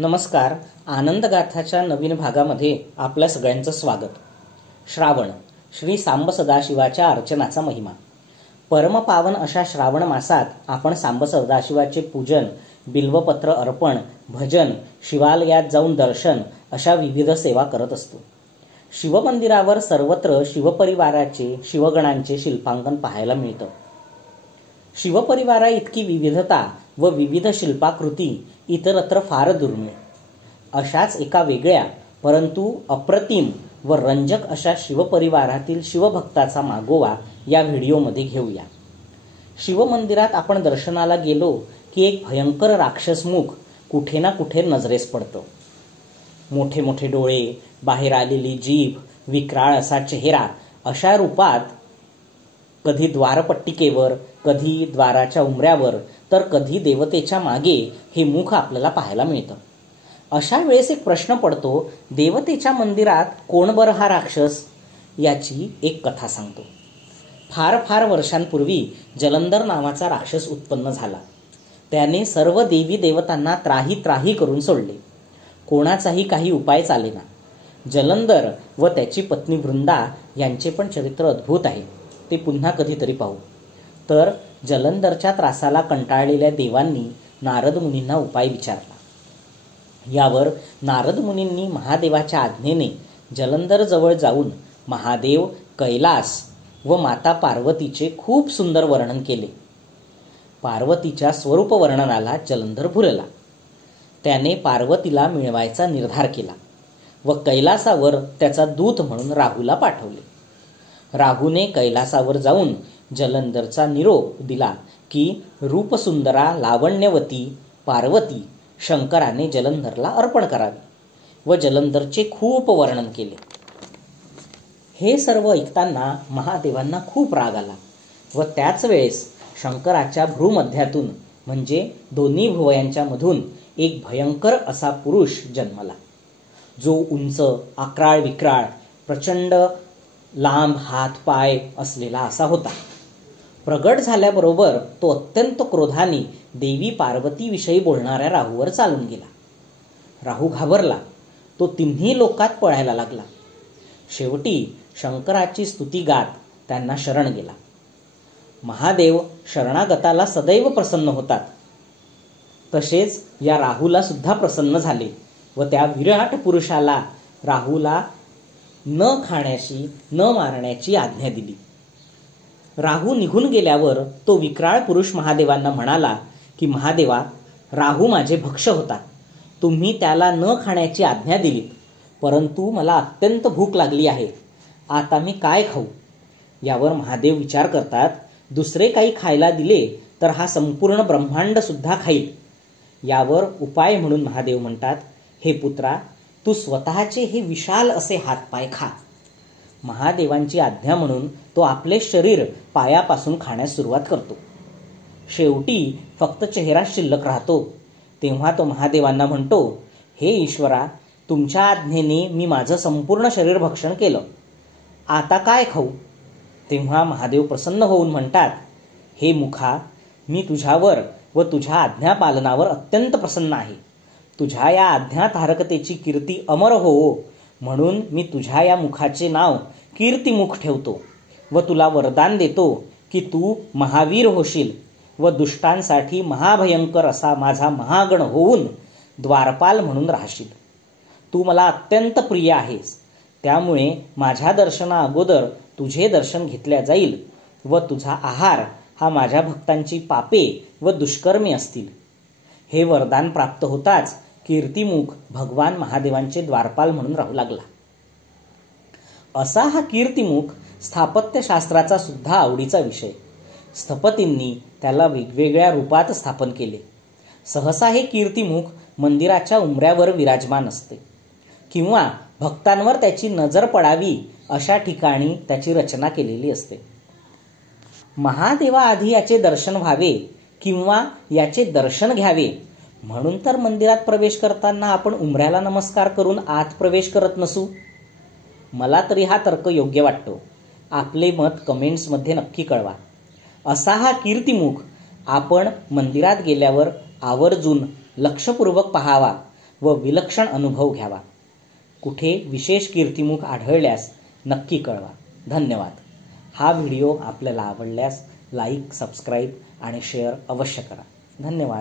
नमस्कार. आनंदगाथाच्या नवीन भागामध्ये आपल्या सगळ्यांचं स्वागत. श्रावण, श्री सांब सदाशिवाच्या अर्चनाचा महिमा. परमपावन अशा श्रावण मासात आपण सांब सदाशिवाचे पूजन, बिल्वपत्र अर्पण, भजन, शिवालयात जाऊन दर्शन अशा विविध सेवा करत असतो. शिवमंदिरावर सर्वत्र शिवपरिवाराचे, शिवगणांचे शिल्पांकन पाहायला मिळतं. शिवपरिवारा इतकी विविधता व विविध शिल्पाकृती इतरत्र फार दुर्मिळ. अशाच एका वेगळ्या परंतु अप्रतिम व रंजक अशा शिवपरिवारातील शिवभक्ताचा मागोवा या व्हिडिओमध्ये घेऊया. शिवमंदिरात आपण दर्शनाला गेलो की एक भयंकर राक्षसमुख कुठे ना कुठे नजरेस पडतं. मोठे मोठे डोळे, बाहेर आलेली जीभ, विक्राळ असा चेहरा अशा रूपात कधी द्वारपट्टिकेवर, कधी द्वाराच्या उंबऱ्यावर, तर कधी देवतेच्या मागे हे मुख आपल्याला पाहायला मिळतं. अशा वेळेस एक प्रश्न पडतो, देवतेच्या मंदिरात कोण बरं हा राक्षस? याची एक कथा सांगतो. फार फार वर्षांपूर्वी जलंधर नावाचा राक्षस उत्पन्न झाला. त्याने सर्व देवी देवतांना त्राही त्राही करून सोडले. कोणाचाही काही उपाय चालेना. जलंधर व त्याची पत्नी वृंदा यांचे पण चरित्र अद्भुत आहे. ते पुन्हा कधीतरी पाहू. तर जलंधरच्या त्रासाला कंटाळलेल्या देवांनी नारद मुनींना उपाय विचारला. यावर नारद मुनींनी महादेवाच्या आज्ञेने जलंधर जवळ जाऊन महादेव, कैलास व माता पार्वतीचे खूप सुंदर वर्णन केले. पार्वतीच्या स्वरूप वर्णनाला जलंधर भुलला. त्याने पार्वतीला मिळवायचा निर्धार केला व कैलासावर त्याचा दूत म्हणून राहूला पाठवले. राहूने कैलासावर जाऊन जलंधरचा निरोप दिला की रूपसुंदरा लावण्यवती पार्वती शंकराने जलंधरला अर्पण करावी व जलंधरचे खूप वर्णन केले. हे सर्व ऐकताना महादेवांना खूप राग आला व त्याच वेळेस शंकराच्या भ्रूमध्यातून म्हणजे दोन्ही भुवयांच्या मधून एक भयंकर असा पुरुष जन्मला, जो उंच, अक्राळ विक्राळ, प्रचंड लांब हात पाय असलेला असा होता. प्रगट झाल्याबरोबर तो अत्यंत क्रोधाने देवी पार्वतीविषयी बोलणाऱ्या राहूवर चालून गेला. राहू घाबरला. तो तिन्ही लोकात पळायला लागला. शेवटी शंकराची स्तुती गात त्यांना शरण गेला. महादेव शरणागताला सदैव प्रसन्न होतात. तसेच या राहूला सुद्धा प्रसन्न झाले व त्या विराट पुरुषाला राहूला न खाण्याची, न मारण्याची आज्ञा दिली. राहू निघून गेल्यावर तो विक्राळ पुरुष महादेवांना म्हणाला की महादेवा, राहू माझे भक्ष होता. तुम्ही त्याला न खाण्याची आज्ञा दिलीत, परंतु मला अत्यंत भूक लागली आहे. आता मी काय खाऊ? यावर महादेव विचार करतात, दुसरे काही खायला दिले तर हा संपूर्ण ब्रह्मांड सुद्धा खाईल. यावर उपाय म्हणून महादेव म्हणतात, हे पुत्रा, तू स्वतःचे हे विशाल असे हातपाय खा. महादेवांची आज्ञा म्हणून तो आपले शरीर पायापासून खाण्यास सुरुवात करतो. शेवटी फक्त चेहरा शिल्लक राहतो. तेव्हा तो महादेवांना म्हणतो, हे ईश्वरा, तुमच्या आज्ञेने मी माझं संपूर्ण शरीर भक्षण केलं. आता काय खाऊ? तेव्हा महादेव प्रसन्न होऊन म्हणतात, हे मुखा, मी तुझ्यावर व तुझ्या आज्ञा पालनावर अत्यंत प्रसन्न आहे. तुझ्या या आज्ञाधारकतेची कीर्ती अमर हो, म्हणून मी तुझ्या या मुखाचे नाव कीर्तिमुख ठेवतो व तुला वरदान देतो की तू महावीर होशील व दुष्टांसाठी महाभयंकर असा माझा महागण होऊन द्वारपाल म्हणून राहशील. तू मला अत्यंत प्रिय आहेस, त्यामुळे माझ्या दर्शना अगोदर तुझे दर्शन घेतल्या जाईल व तुझा आहार हा माझ्या भक्तांची पापे व दुष्कर्मे असतील. हे वरदान प्राप्त होताच कीर्तिमुख भगवान महादेवांचे द्वारपाल म्हणून राहू लागला. असा हा कीर्तिमुख स्थापत्यशास्त्राचा सुद्धा आवडीचा विषय. स्थपतींनी त्याला वेगवेगळ्या रूपात स्थापन केले. सहसा हे कीर्तिमुख मंदिराच्या उंबऱ्यावर विराजमान असते किंवा भक्तांवर त्याची नजर पडावी अशा ठिकाणी त्याची रचना केलेली असते. महादेवाआधी याचे दर्शन व्हावे किंवा याचे दर्शन घ्यावे म्हणून तर मंदिरात प्रवेश करताना आपण उंबऱ्याला नमस्कार करून आत प्रवेश करत नसू. मला तरी हा तर्क योग्य वाटतो. आपले मत कमेंट्समध्ये नक्की कळवा. असा हा कीर्तिमुख आपण मंदिरात गेल्यावर आवर्जून लक्षपूर्वक पाहावा व विलक्षण अनुभव घ्यावा. कुठे विशेष कीर्तिमुख आढळल्यास नक्की कळवा. धन्यवाद. हा व्हिडिओ आपल्याला आवडल्यास लाईक, सबस्क्राईब आणि शेअर अवश्य करा. धन्यवाद.